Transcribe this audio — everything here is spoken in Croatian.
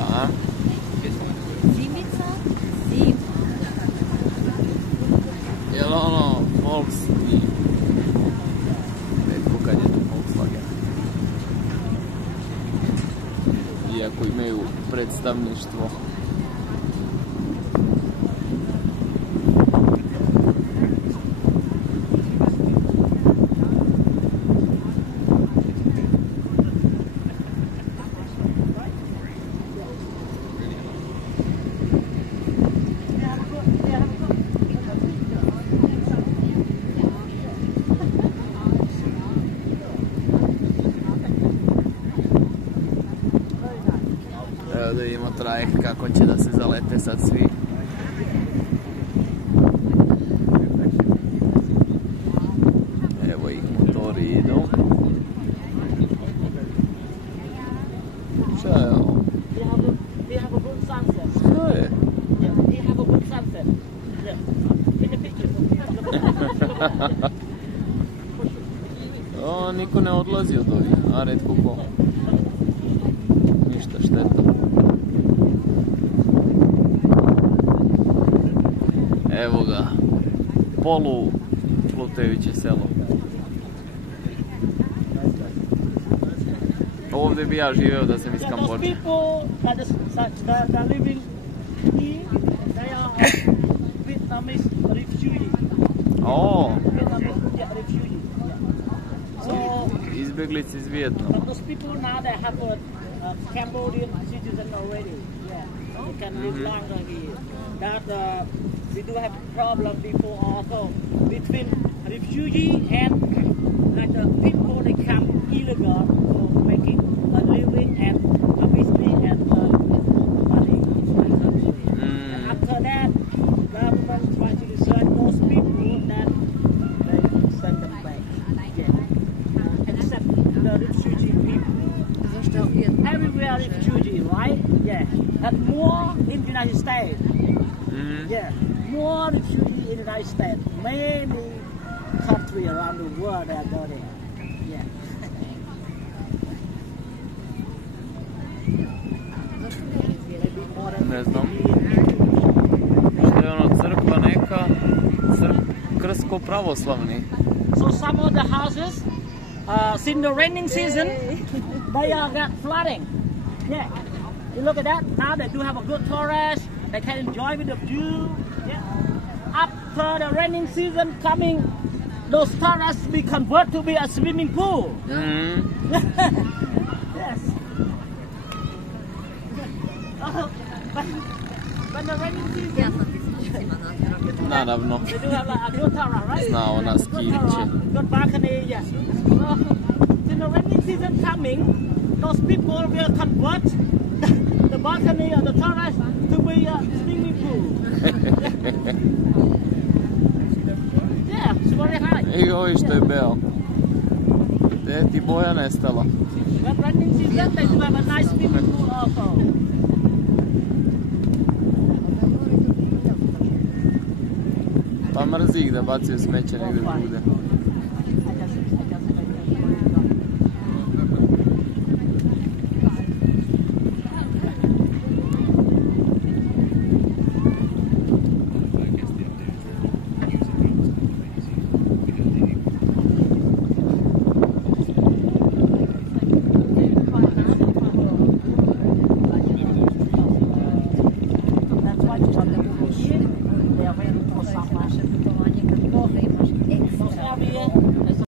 zimska, a? Zimica? Zima. Jel ono, Volkswagen? Netko kad je to Volkswagen. Iako imaju predstavništvo. Evo da vidimo trajekt kako će da se zalete sad svi. Evo ih motori idu. Šta je ovo? Šta je? O, niko ne odlazi od ovih, a retko ko. Ništa šteta. Evo ga, polu plutajuće selo. Ovdje bi ja živeo da sam iz Kambodže. O, izbjeglici iz Vijetnama. Cambodian citizen already, yeah, they can live longer here. That we do have problem before also between refugee and the people they come illegal for making a living and a business and money. And after that, government try to research those people that they send them back. Yeah, except the refugee people. Everywhere refugee, right? Yeah. And more in the United States. Yeah. More refugee in the United States. Many countries around the world that go there. Yeah. Ne znam. Što je ono, crkva neka, krsko pravoslavni. So some of the houses, since the raining season, they got flooding. Yeah. You look at that. Now they do have a good tourist. They can enjoy with the view. Yeah. After the raining season coming, those tourists be convert to be a swimming pool. Yes. When the raining season. Naravno. They do have like a good tourist, right? Znao nas Kirče. Good balcony, yes. In the rainy season coming, those people will convert the balcony of the terrace to be a swimming pool. Yeah, it's very high. I ovi što je beo. Gdje ti boja nestala? When rainy season, they do have a nice swimming pool also. Pa mrzi ih da bacaju smeće negdje drugde.